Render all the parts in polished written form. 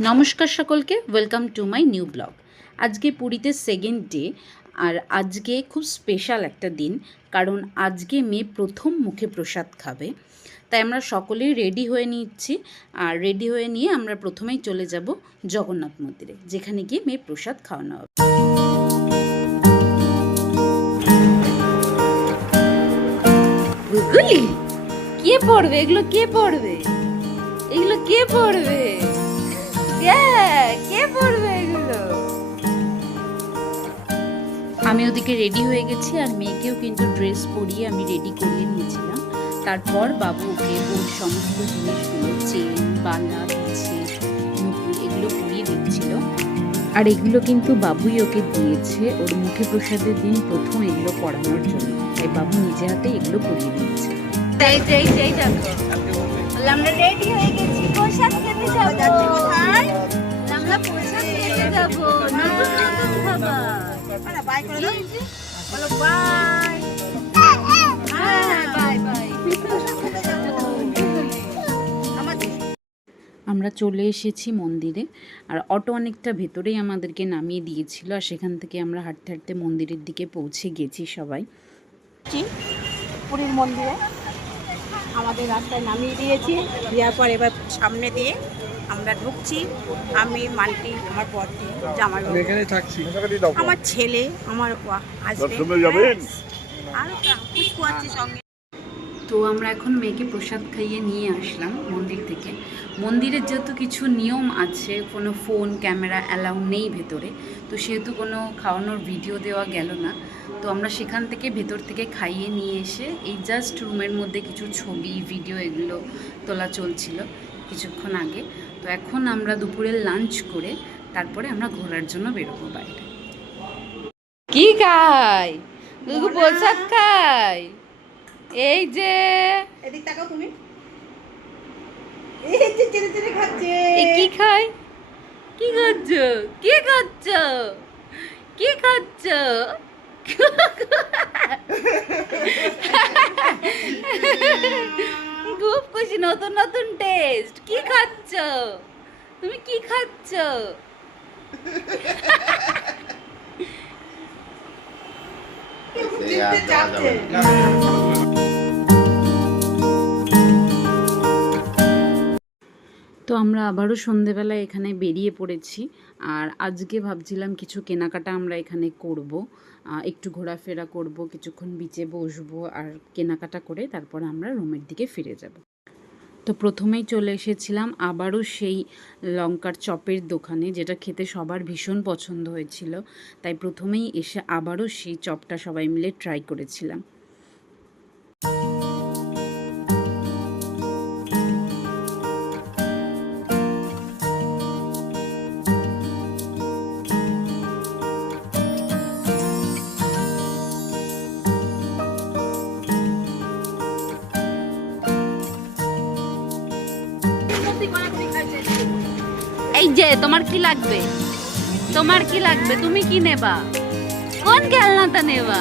নমস্কার সকলকে, welcome to my new blog. আজকে পুরীতে সেকেন্ড ডে, আর আজকে খুব স্পেশাল একটা দিন, কারণ আজকে মেয়ে প্রথম মুখে প্রসাদ খাবে। তাই আমরা সকলেই রেডি হয়ে নিচ্ছি, আর রেডি হয়ে নিয়ে আমরা প্রথমেই চলে যাব জগন্নাথ মন্দিরে, যেখানে গিয়ে মেয়ে প্রসাদ খাওয়ানো হবে। গুগলি, কে পড়বে এগুলো? কে পড়বে এগুলো? কে পড়বে? কে পড়বে এগুলো? আমি ওদিকে রেডি হয়ে গেছি, আর মেয়েকেও কিন্তু ড্রেস পরিয়ে আমি রেডি করিয়ে নিয়েছিলাম। তারপর বাবু ওকে ওর সমস্ত জিনিসগুলো, চেন, বালা, বিছে, মুকুল, এগুলো পরিয়ে দিচ্ছিল। আর এগুলো কিন্তু বাবুই ওকে দিয়েছে ওর মুখে প্রসাদের দিন প্রথম এগুলো পরানোর জন্য। তাই বাবু নিজে হাতে এগুলো পরিয়ে দিয়েছে। আমরা রেডি হয়ে গেছি, প্রসাদ খেতে যাবো। কোথায়? আমরা প্রসাদ খেতে যাবো, নতুন নতুন খাবার। বাই করে দাও, বলো বাই। হ্যাঁ, বাই বাই। আমরা চলে এসেছি মন্দিরে, আর অটো অনেকটা ভেতরেই আমাদেরকে নামিয়ে দিয়েছিল, আর সেখান থেকে আমরা হাঁটতে হাঁটতে মন্দিরের দিকে পৌঁছে গেছি সবাই। পুরীর মন্দিরে আমাদের রাস্তায় নামিয়ে দিয়েছি, দেওয়ার পর এবার সামনে দিয়ে আমরা ঢুকছি। আমি, মালতি, আমার পতি, জামাইবাবু, এখানে থাকছি, আমার ছেলে, আমার হাজবেন্ড, আর খুশবু আছে সঙ্গে। তো আমরা এখন মেয়েকে প্রসাদ খাইয়ে নিয়ে আসলাম মন্দির থেকে। মন্দিরের যেহেতু কিছু নিয়ম আছে, কোনো ফোন ক্যামেরা অ্যালাউ নেই ভেতরে, তো সেহেতু কোনো খাওয়ানোর ভিডিও দেওয়া গেল না। তো আমরা সেখান থেকে ভেতর থেকে খাইয়ে নিয়ে এসে এই জাস্ট রুমের মধ্যে কিছু ছবি ভিডিও এগুলো তোলা চলছিল কিছুক্ষণ আগে। তো এখন আমরা দুপুরের লাঞ্চ করে তারপরে আমরা ঘোরার জন্য বেরোবো বাইরে। কি খাই? দুগু প্রসাদ খাই। এই যে এদিক তাকাও তুমি, এই যে চেনে চেনে খাচ্ছে। এই কি খাই? কি খাচ্ছ? কি খাচ্ছ? কি খাচ্ছ? খুব খুশি, নতুন নতুন টেস্ট। কি খাচ্ছ তুমি? কি খাচ্ছ? তো আমরা আবারও সন্ধেবেলা এখানে বেরিয়ে পড়েছি, আর আজকে ভাবছিলাম কিছু কেনাকাটা আমরা এখানে করব, একটু ঘোরাফেরা করব, কিছুক্ষণ বিচে বসবো, আর কেনাকাটা করে তারপর আমরা রুমের দিকে ফিরে যাব। তো প্রথমেই চলে এসেছিলাম আবারও সেই লঙ্কার চপের দোকানে, যেটা খেতে সবার ভীষণ পছন্দ হয়েছিল। তাই প্রথমেই এসে আবারও সেই চপটা সবাই মিলে ট্রাই করেছিলাম। এই যে তোমার কি লাগবে? তোমার কি লাগবে? তুমি কি নেবা? কোন খেলনাটা নেবা?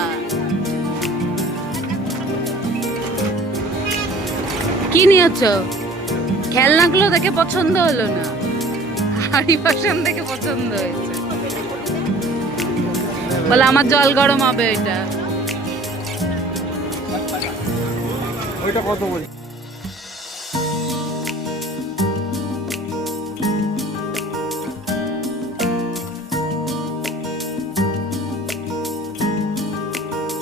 কি নিয়েছো? খেলনাগুলো দেখে পছন্দ হলো না, হাড়ি বাসন দেখে পছন্দ হয়েছে। বলে আমার জল গরম হবে ওইটা। ওইটা কত বলি?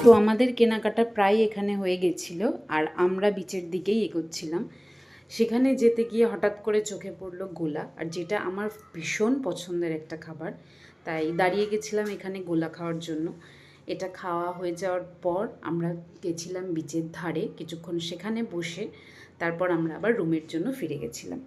তো আমাদের কেনাকাটা প্রায় এখানে হয়ে গেছিলো, আর আমরা বিচের দিকেই এগোচ্ছিলাম। সেখানে যেতে গিয়ে হঠাৎ করে চোখে পড়লো গোলা, আর যেটা আমার ভীষণ পছন্দের একটা খাবার। তাই দাঁড়িয়ে গেছিলাম এখানে গোলা খাওয়ার জন্য। এটা খাওয়া হয়ে যাওয়ার পর আমরা গেছিলাম বিচের ধারে, কিছুক্ষণ সেখানে বসে তারপর আমরা আবার রুমের জন্য ফিরে গেছিলাম।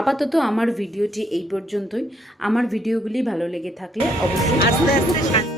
আপাতত আমার ভিডিওটি এই পর্যন্তই। আমার ভিডিওগুলি ভালো লেগে থাকলে অবশ্যই আস্তে আস্তে